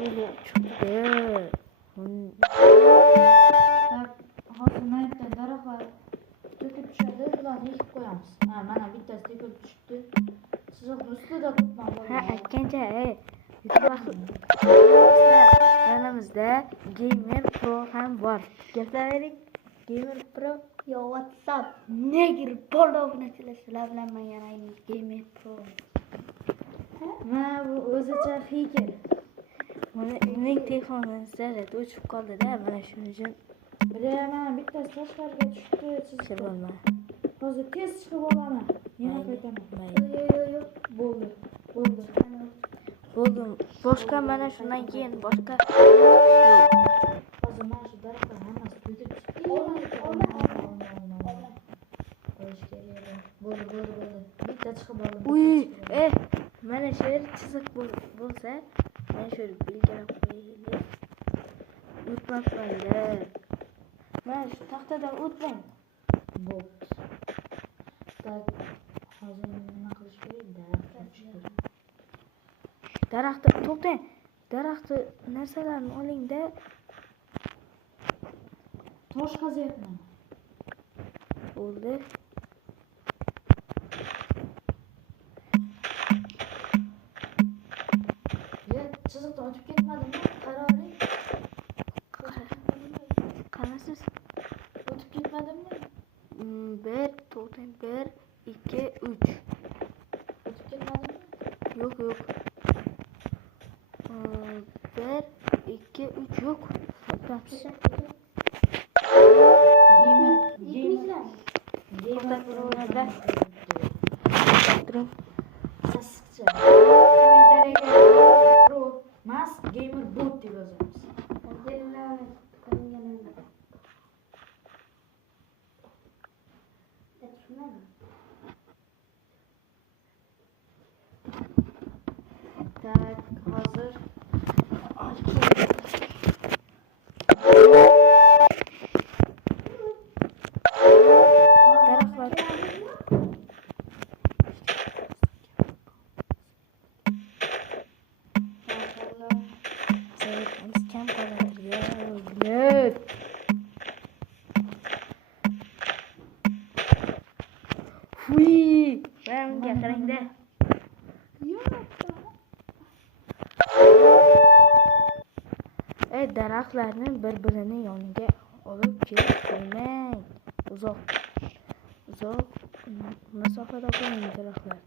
böyle çıktı. Tak, hozir maytdan daraxtlar to'kib tushadi, bularni ekib qo'yamiz. Mana bittasi to'kib tushibdi. Chiziqni ustida tutmam Ha, bo'ladi. aytgancha, yanamizda Gamer Pro ham bor. Gaplavering. Gamer Pro Yo, WhatsApp. Negir obunachilar shular bilan men yana Gamer Pro. Mana bu o'zicha xeykel. Mening telefonim zarrada o'chib qoldi-da, mana shuning uchun Mana bittasi tashqariga tushdi, chiqib olmadi. hozir tez chiqib olaman. Yana qaytaman. Yo. Bo'ldi. Bo'ldim. Boshqa mana shundan keyin boshqa Hozir mana shu daraxtlar hammasi to'kib chiqdi. Qo'yish kerak. Bo'ldi. Bitta chiqib oldim. uy, mana shu yer chiziq bo'lsa, mana shu belgilab qo'yaylik. O'tmabmanlar. Mana shu taxtadan o'tmang. Bo'pti. Tak, hozir nima qilish kerak? Daraxtni to'xtang. Daraxtni narsalarni oling-da. Tosh qazyapman. Bo'ldi. Chiziqdan o'tib ketmadimmi? Qaroring. Qarasiz. O'tib ketmadimmi? 1, to'xtang. 1, 2, 3. O'tib ketmadimmi? Yo'q. 1, 2, 3 yo'q. O'tmabsiz. Gamer Pro'da Turing. sassiqcha. Pro mas Gamer Bot deb yozamiz. Tak, hozir Daraxtlar. Saytimiz kam qoladi. Huy, menga qarang-da. Daraxtlarni bir-birini yoniga olib kelib qo'ymang. Uzoq masofada qo'ying daraxtlar.